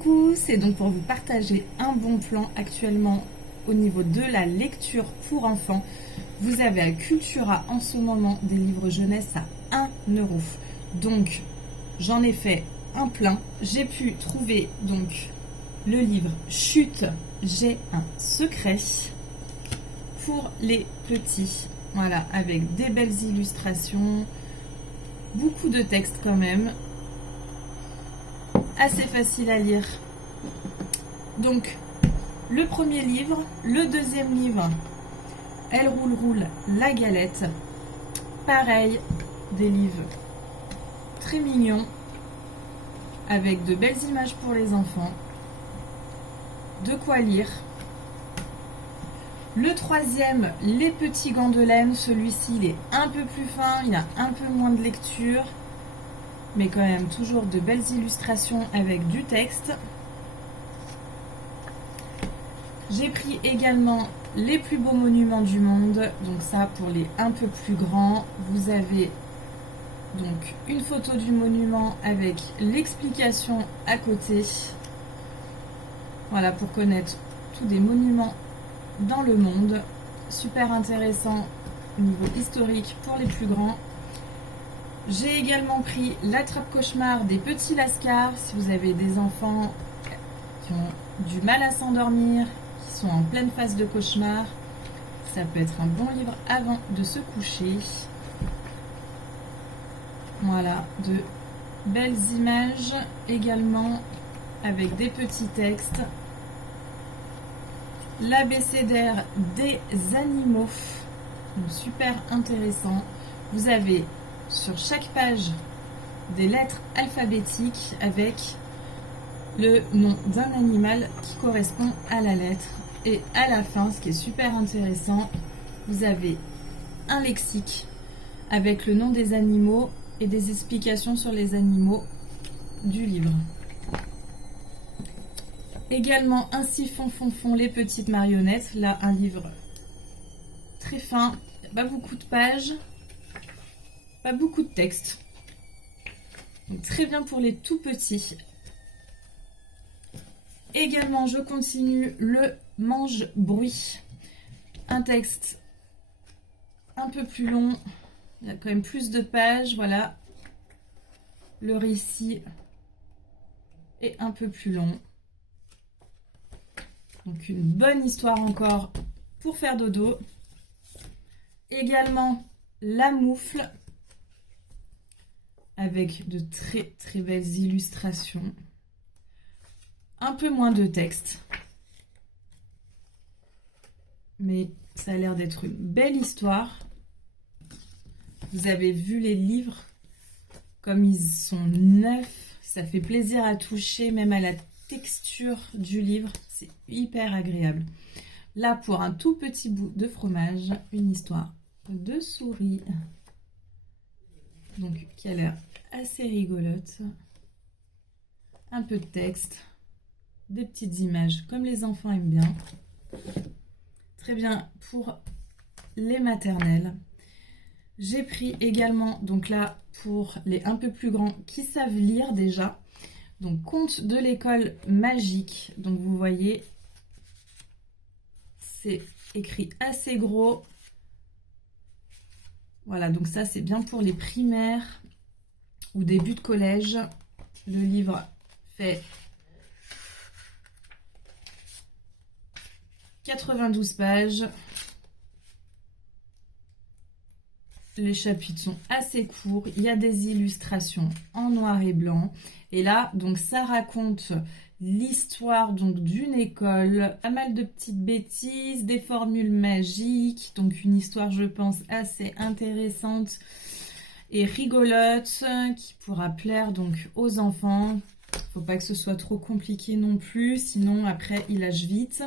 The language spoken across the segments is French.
Coucou, c'est donc pour vous partager un bon plan actuellement au niveau de la lecture pour enfants. Vous avez à Cultura en ce moment des livres jeunesse à 1 euro. Donc j'en ai fait un plein. J'ai pu trouver donc le livre Chut, j'ai un secret pour les petits. Voilà, avec des belles illustrations, beaucoup de textes quand même. Assez facile à lire. Donc, le premier livre, le deuxième livre, Elle roule, la galette. Pareil, des livres très mignons, avec de belles images pour les enfants. De quoi lire. Le troisième, Les petits gants de laine. Celui-ci, il est un peu plus fin, il a un peu moins de lecture, mais quand même toujours de belles illustrations avec du texte. J'ai pris également Les plus beaux monuments du monde, donc ça pour les un peu plus grands. Vous avez donc une photo du monument avec l'explication à côté. Voilà, pour connaître tous des monuments dans le monde. Super intéressant au niveau historique pour les plus grands. J'ai également pris L'attrape-cauchemar des petits Lascars. Si vous avez des enfants qui ont du mal à s'endormir, qui sont en pleine phase de cauchemar, ça peut être un bon livre avant de se coucher. Voilà, de belles images également avec des petits textes. L'abécédaire des animaux, donc super intéressant. Vous avez sur chaque page des lettres alphabétiques avec le nom d'un animal qui correspond à la lettre. Et à la fin, ce qui est super intéressant, vous avez un lexique avec le nom des animaux et des explications sur les animaux du livre. Également un siphon fond les petites marionnettes. Là, un livre très fin, pas beaucoup de pages, pas beaucoup de texte. Donc, très bien pour les tout petits. Également, je continue le mange-bruit. Un texte un peu plus long. Il y a quand même plus de pages. Voilà. Le récit est un peu plus long. Donc, une bonne histoire encore pour faire dodo. Également, La moufle. Avec de très très belles illustrations. Un peu moins de texte. Mais ça a l'air d'être une belle histoire. Vous avez vu les livres, comme ils sont neufs. Ça fait plaisir à toucher, même à la texture du livre. C'est hyper agréable. Là, pour un tout petit bout de fromage, une histoire de souris. Donc, qui a l'air assez rigolote. Un peu de texte. Des petites images, comme les enfants aiment bien. Très bien pour les maternelles. J'ai pris également, donc là, pour les un peu plus grands qui savent lire déjà, donc Contes de l'école magique. Donc vous voyez, c'est écrit assez gros. Voilà, donc ça c'est bien pour les primaires ou début de collège. Le livre fait 92 pages. Les chapitres sont assez courts. Il y a des illustrations en noir et blanc. Et là, donc ça raconte l'histoire donc d'une école. Pas mal de petites bêtises, des formules magiques. Donc une histoire, je pense, assez intéressante et rigolote qui pourra plaire donc aux enfants. Faut pas que ce soit trop compliqué non plus, sinon après il lâche vite.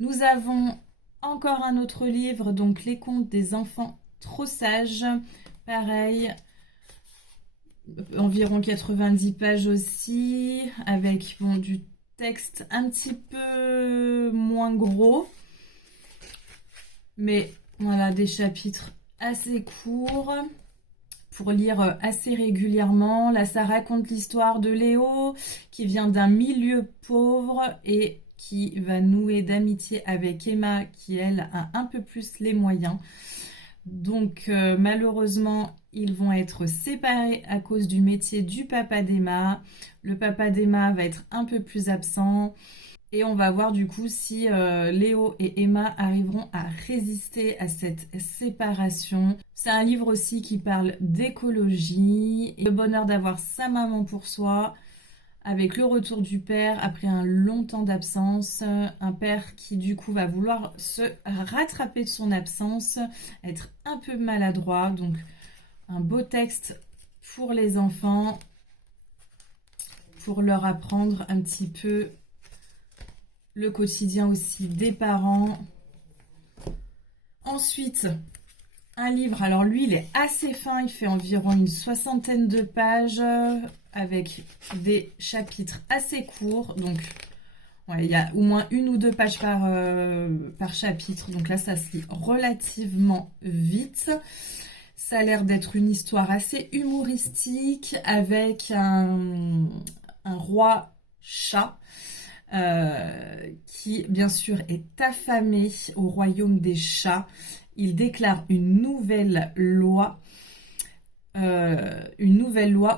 Nous avons encore un autre livre, donc Les contes des enfants trop sages. Pareil, environ 90 pages aussi, avec bon, du texte un petit peu moins gros. Mais voilà, des chapitres assez courts. pour lire assez régulièrement. Là, ça raconte l'histoire de Léo qui vient d'un milieu pauvre et qui va nouer d'amitié avec Emma qui, elle, a un peu plus les moyens. Donc, malheureusement, ils vont être séparés à cause du métier du papa d'Emma. Le papa d'Emma va être un peu plus absent. Et on va voir du coup si Léo et Emma arriveront à résister à cette séparation. C'est un livre aussi qui parle d'écologie et le bonheur d'avoir sa maman pour soi avec le retour du père après un long temps d'absence. Un père qui du coup va vouloir se rattraper de son absence, être un peu maladroit. Donc un beau texte pour les enfants, pour leur apprendre un petit peu le quotidien aussi des parents. Ensuite, un livre, alors lui il est assez fin, il fait environ une 60aine de pages avec des chapitres assez courts. Donc ouais, il y a au moins 1 ou 2 pages par chapitre. Donc là ça se lit relativement vite. Ça a l'air d'être une histoire assez humoristique avec un roi chat qui bien sûr est affamé au royaume des chats. Il déclare une nouvelle loi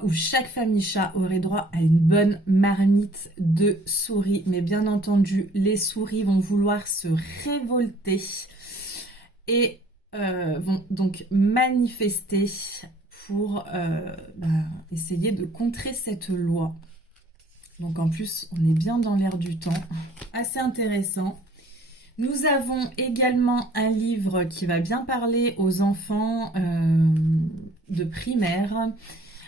où chaque famille chat aurait droit à une bonne marmite de souris. Mais bien entendu, les souris vont vouloir se révolter et vont donc manifester pour essayer de contrer cette loi. Donc en plus, on est bien dans l'air du temps. Assez intéressant. Nous avons également un livre qui va bien parler aux enfants de primaire.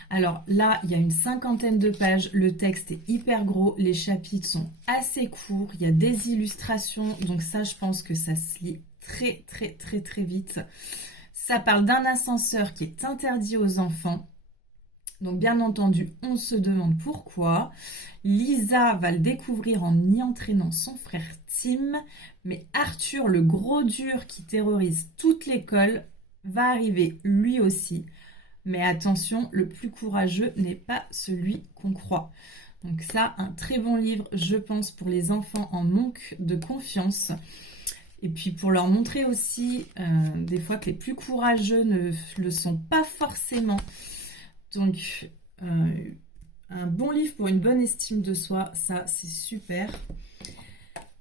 Alors là, il y a une 50aine de pages. Le texte est hyper gros. Les chapitres sont assez courts. Il y a des illustrations. Donc ça, je pense que ça se lit très, très, très, très vite. Ça parle d'un ascenseur qui est interdit aux enfants. Donc bien entendu, on se demande pourquoi. Lisa va le découvrir en y entraînant son frère Tim. Mais Arthur, le gros dur qui terrorise toute l'école, va arriver lui aussi. Mais attention, le plus courageux n'est pas celui qu'on croit. Donc ça, un très bon livre, je pense, pour les enfants en manque de confiance. Et puis pour leur montrer aussi, des fois, que les plus courageux ne le sont pas forcément. Donc, un bon livre pour une bonne estime de soi, ça c'est super.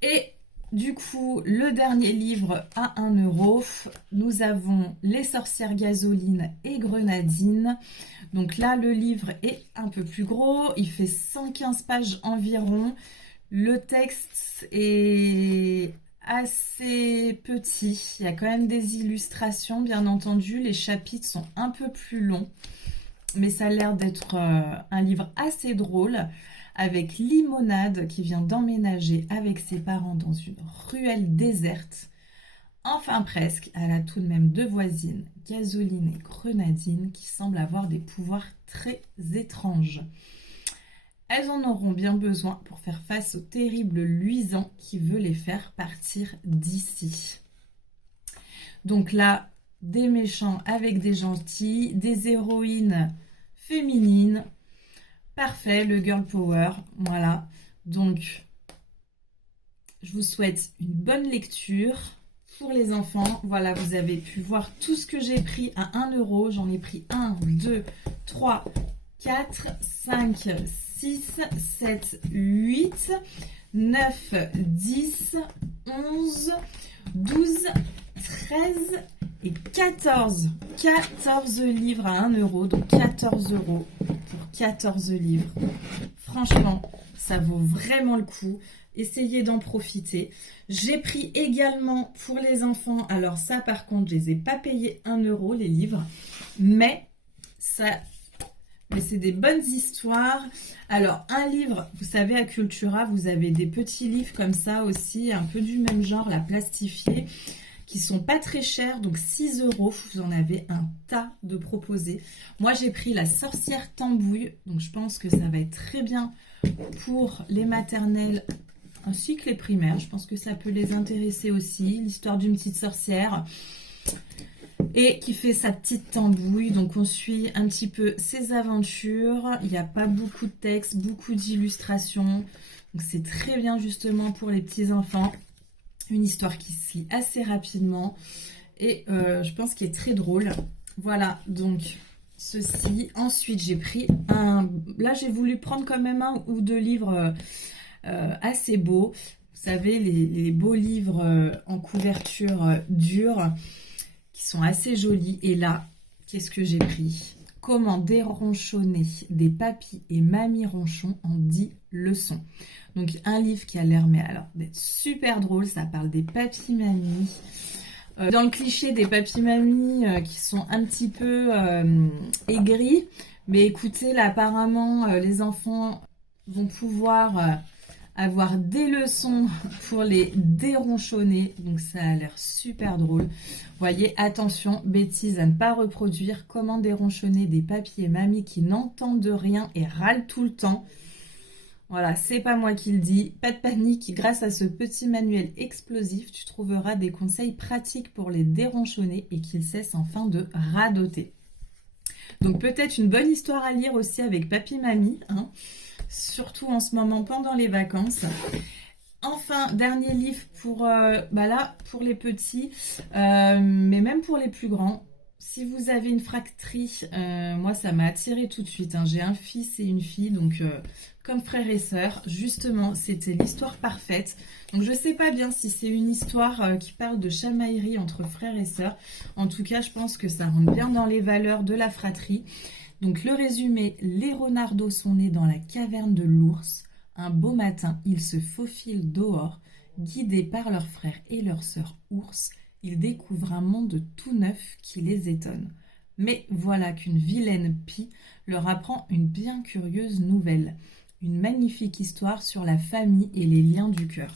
Et du coup, le dernier livre à 1 euro, nous avons Les sorcières Gasoline et Grenadine. Donc là, le livre est un peu plus gros, il fait 115 pages environ. Le texte est assez petit, il y a quand même des illustrations, bien entendu. Les chapitres sont un peu plus longs. Mais ça a l'air d'être un livre assez drôle avec Limonade qui vient d'emménager avec ses parents dans une ruelle déserte. Enfin presque, elle a tout de même 2 voisines, Gasoline et Grenadine, qui semblent avoir des pouvoirs très étranges. Elles en auront bien besoin pour faire face au terrible luisant qui veut les faire partir d'ici. Donc là, des méchants avec des gentils, des héroïnes féminines. Parfait, le girl power. Voilà. Donc, je vous souhaite une bonne lecture pour les enfants. Voilà, vous avez pu voir tout ce que j'ai pris à 1 euro. J'en ai pris 1, 2, 3, 4, 5, 6, 7, 8, 9, 10, 11, 12, 13 et 14. 14 livres à 1 euro, donc 14 euros pour 14 livres. Franchement, ça vaut vraiment le coup. Essayez d'en profiter. J'ai pris également pour les enfants, alors ça par contre, je les ai pas payés 1 euro les livres, mais c'est des bonnes histoires. Alors, un livre, vous savez, à Cultura, vous avez des petits livres comme ça aussi, un peu du même genre, la plastifiée, qui sont pas très chers, donc 6 euros. Vous en avez un tas de proposés. Moi, j'ai pris La sorcière tambouille, donc je pense que ça va être très bien pour les maternelles ainsi que les primaires. Je pense que ça peut les intéresser aussi, l'histoire d'une petite sorcière. et qui fait sa petite tambouille. Donc on suit un petit peu ses aventures. Il n'y a pas beaucoup de texte, beaucoup d'illustrations. Donc c'est très bien justement pour les petits enfants. Une histoire qui se lit assez rapidement et je pense qu'il est très drôle. Voilà, donc ceci. Ensuite, j'ai pris un... Là, j'ai voulu prendre quand même un ou deux livres assez beaux. Vous savez, les beaux livres en couverture dure qui sont assez jolis. Et là, qu'est-ce que j'ai pris? Comment déronchonner des papis et mamies ronchons en 10 leçons. Donc un livre qui a l'air mais alors d'être super drôle, ça parle des papis mamies. Dans le cliché des papis mamies qui sont un petit peu aigris, mais écoutez, là apparemment les enfants vont pouvoir avoir des leçons pour les déronchonner, donc ça a l'air super drôle. Vous voyez, attention, bêtises à ne pas reproduire, comment déronchonner des papis et mamies qui n'entendent rien et râlent tout le temps. Voilà, c'est pas moi qui le dis, pas de panique, grâce à ce petit manuel explosif, tu trouveras des conseils pratiques pour les déronchonner et qu'ils cessent enfin de radoter. Donc peut-être une bonne histoire à lire aussi avec papy-mamie, hein, surtout en ce moment pendant les vacances. Enfin, dernier livre pour, là, pour les petits, mais même pour les plus grands. Si vous avez une fratrie, moi ça m'a attiré tout de suite, hein. J'ai un fils et une fille, donc comme frères et sœurs, justement, c'était l'histoire parfaite. Donc je sais pas bien si c'est une histoire qui parle de chamaillerie entre frères et sœurs. En tout cas, je pense que ça rentre bien dans les valeurs de la fratrie. Donc le résumé, les renardos sont nés dans la caverne de l'ours. Un beau matin, ils se faufilent dehors, guidés par leurs frères et leurs sœurs ours. Ils découvrent un monde tout neuf qui les étonne. Mais voilà qu'une vilaine pie leur apprend une bien curieuse nouvelle. Une magnifique histoire sur la famille et les liens du cœur.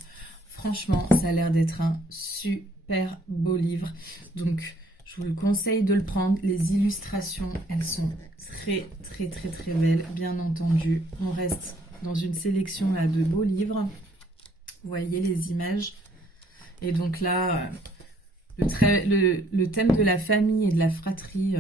Franchement, ça a l'air d'être un super beau livre. Donc, je vous le conseille de le prendre. Les illustrations, elles sont très, très, très, très belles, bien entendu. On reste dans une sélection là, de beaux livres. Vous voyez les images. Et donc là, le thème de la famille et de la fratrie,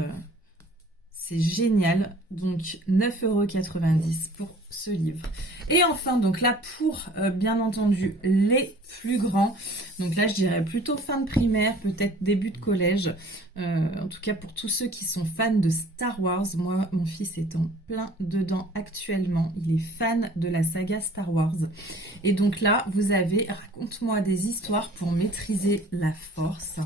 c'est génial. Donc 9,90 € pour ce livre. Et enfin, donc là, pour bien entendu les plus grands, donc là je dirais plutôt fin de primaire, peut-être début de collège, en tout cas pour tous ceux qui sont fans de Star Wars. Moi, mon fils est en plein dedans actuellement, il est fan de la saga Star Wars. Et donc là, vous avez Raconte-moi des histoires pour maîtriser la force.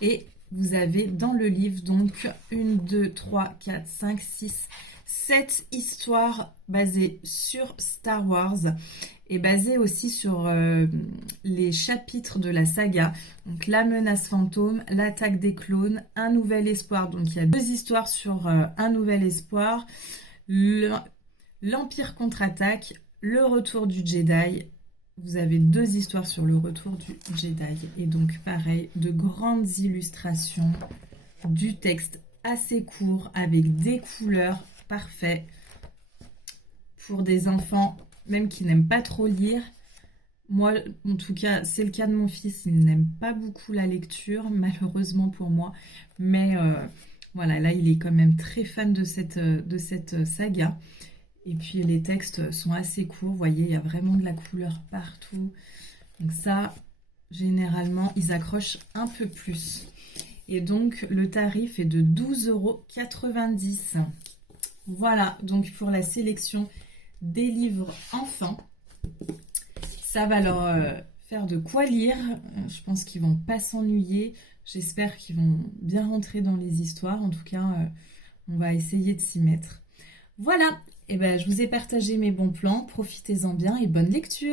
Et vous avez dans le livre donc 1, 2, 3, 4, 5, 6, 7 histoires basées sur Star Wars et basées aussi sur les chapitres de la saga. Donc la menace fantôme, l'attaque des clones, un nouvel espoir. Donc il y a 2 histoires sur un nouvel espoir, l'Empire contre-attaque, le retour du Jedi. Vous avez 2 histoires sur le retour du Jedi. Et donc, pareil, de grandes illustrations, du texte assez court, avec des couleurs parfaites pour des enfants, même qui n'aiment pas trop lire. Moi, en tout cas, c'est le cas de mon fils. Il n'aime pas beaucoup la lecture, malheureusement pour moi. Mais voilà, là, il est quand même très fan de cette saga. Et puis les textes sont assez courts, vous voyez, il y a vraiment de la couleur partout. Donc ça, généralement, ils accrochent un peu plus. Et donc, le tarif est de 12,90 €. Voilà, donc pour la sélection des livres enfants. Ça va leur faire de quoi lire. Je pense qu'ils vont pas s'ennuyer. J'espère qu'ils vont bien rentrer dans les histoires. En tout cas, on va essayer de s'y mettre. Voilà, et ben, je vous ai partagé mes bons plans, profitez-en bien et bonne lecture!